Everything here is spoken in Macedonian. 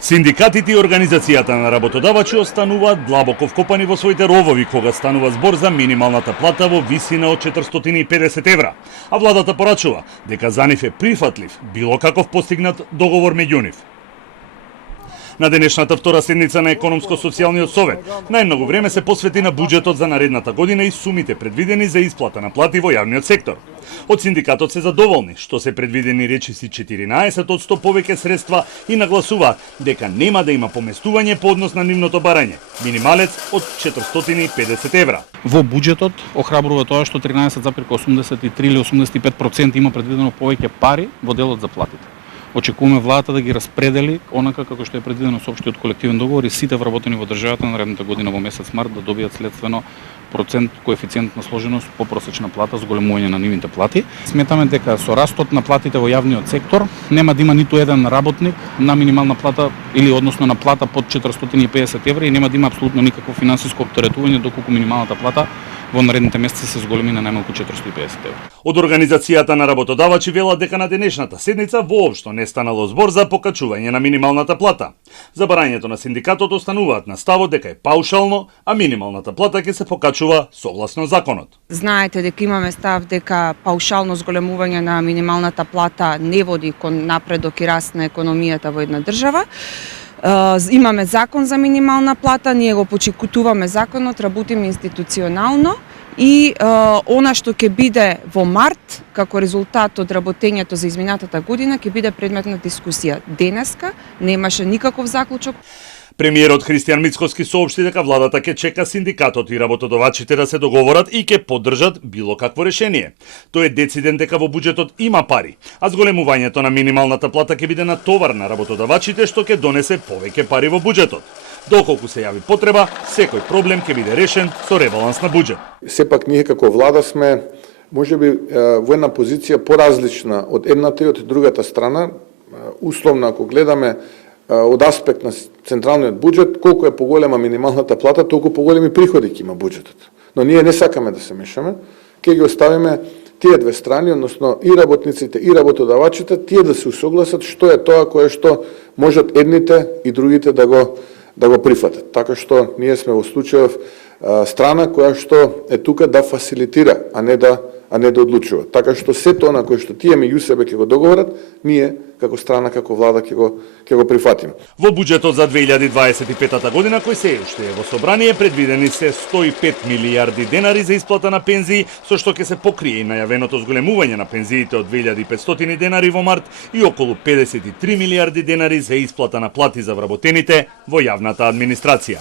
Синдикатите и Организацијата на работодавачи остануваат длабоко вкопани во своите ровови кога станува збор за минималната плата во висина од 450 евра, а владата порачува дека за нив е прифатлив било каков постигнат договор меѓу нив. На денешната втора седница на Економско-социјалниот совет најмногу време се посвети на буџетот за наредната година и сумите предвидени за исплата на плати во јавниот сектор. Од синдикатот се задоволни што се предвидени речиси 14% повеќе средства и нагласува дека нема да има поместување по однос на нивното барање, минималец од 450 евра. Во буџетот охрабрува тоа што 13,83 или 85% има предвидено повеќе пари во делот за платите. Очекуваме владата да ги распредели онака како што е предвидено со општиот колективен договор и сите вработени во државата на наредната година во месец март да добијат следствено процент коефициент на сложеност по просечна плата, зголемување на нивните плати. Сметаме дека со растот на платите во јавниот сектор нема да има ниту еден работник на минимална плата или односно на плата под 450 евра и нема да има апсолутно никакво финансиско оптеретување доколку минималната плата во наредните месеци се зголеми на најмалку 450 евра. Од Организацијата на работодавачи велат дека на денешната седница воопшто не станало збор за покачување на минималната плата. За барањето на синдикатот остануваат на ставот дека е паушално, а минималната плата ќе се покачува согласно законот. Знаете дека имаме став дека паушално зголемување на минималната плата не води кон напредок и раст на економијата во една држава. Имаме закон за минимална плата, ние го почекутуваме законот, работиме институционално и она што ќе биде во март како резултат од работењето за изминатата година ќе биде предмет на дискусија. Денеска немаше никаков заклучок. Премиерот Христијан Мицкоски соопшти дека владата ќе чека синдикатот и работодавачите да се договорат и ќе поддржат било какво решение. Тој е дециден дека во буџетот има пари, а зголемувањето на минималната плата ќе биде натовар на работодавачите што ќе донесе повеќе пари во буџетот. Доколку се јави потреба, секој проблем ќе биде решен со ребаланс на буџет. Сепак ние како влада сме можеби во една позиција поразлична од едната и од другата страна. Условно ако гледаме од аспект на централниот буџет, колку е поголема минималната плата, толку поголеми приходи ќе има буџетот. Но ние не сакаме да се мешаме, ќе ги оставиме тие две страни, односно и работниците и работодавачите, тие да се усогласат што е тоа кое што можат едните и другите да го прифатат. Така што ние сме во случајов страна која што е тука да фасилитира, а не да одлучува. Така што се тоа на кое што тие меѓу себе ќе го договорат, ние како страна, како влада ќе го прифатиме. Во буџетот за 2025 година, кој се уште е во собрание, предвидени се 105 милијарди денари за исплата на пензии, со што ќе се покрие и најавеното зголемување на пензиите од 2500 денари во март и околу 53 милијарди денари за исплата на плати за вработените во јавната администрација.